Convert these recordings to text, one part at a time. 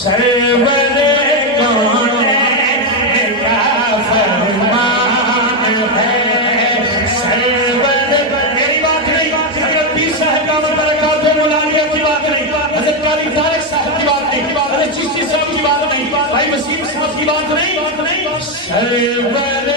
سرور کون کا فرمان ہے سرور میری بات نہیں حضرت پیر صاحب کا برکات مولانا کی بات نہیں حضرت قاری طارق صاحب کی بات نہیں حضرت چشتی صاحب کی بات نہیں بھائی وسیم صاحب کی بات نہیں سرور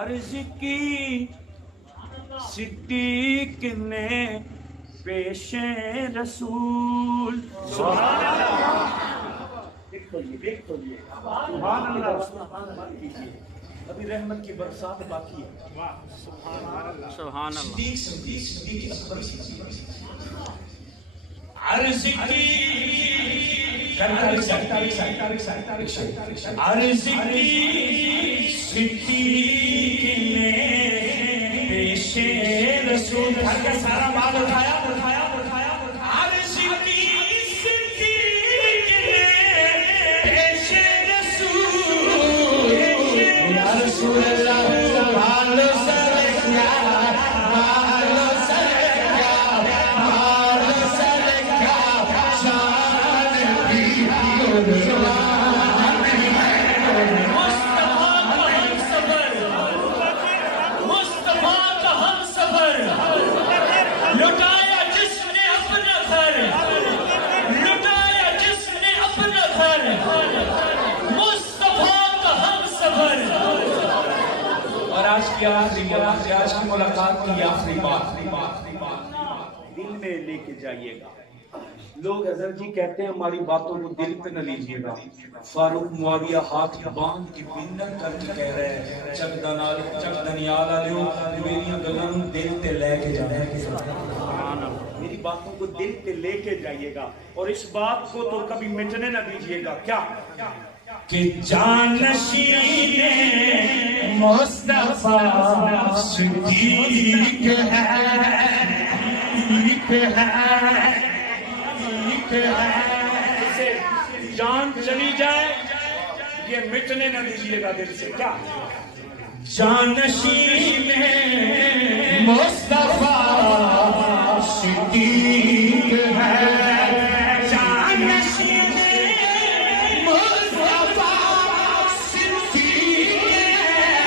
عرض کی صدیق نے پیش رسول سبحان اللہ دیکھ تو لیے سبحان اللہ ابھی رحمت کی برسات باقی ہے سبحان اللہ صدیق اکبر عرض کی عرض کی صدیق نے پیش رسول گھر کا سارا مال اٹھایا عرض کی صدیق نے پیش رسول یا رسول اللہ مال سرکار مال سرکار مال سرکار شان بھی لٹایا جس نے اپنا گھر مصطفیٰ کا ہم سفر اور آج کی ملاقات کی آخری بات دل میں لے کے جائیے گا لوگ حضرت جی کہتے ہیں ہماری باتوں کو دل پہ نہ لیجیے گا فاروق معاویہ ہاتھ باندھ کی منت کر کے کہہ رہے ہیں چک دنیال آلیو میری گلوں دل تے لے کے جانا ہے میری باتوں کو دل پہ لے کے جائیے گا اور اس بات کو تو کبھی مٹنے نہ دیجیے گا کیا کہ جانشین مصطفیٰ صدیق ہے جان چلی جائے یہ مٹنے نہ دیجیے گا دل سے کیا جانشین مصطفیٰ صدیق ہے جانشین مصطفیٰ صدیق ہے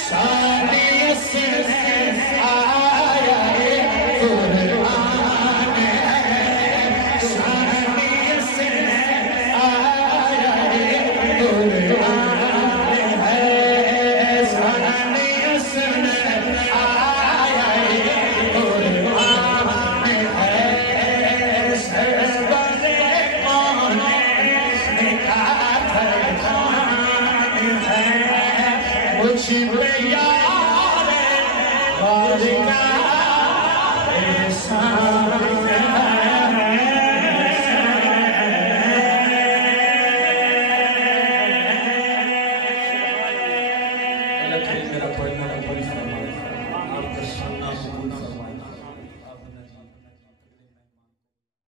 سارے سے آیا ہے قرآن ہے سارے سے آیا ہے قرآن She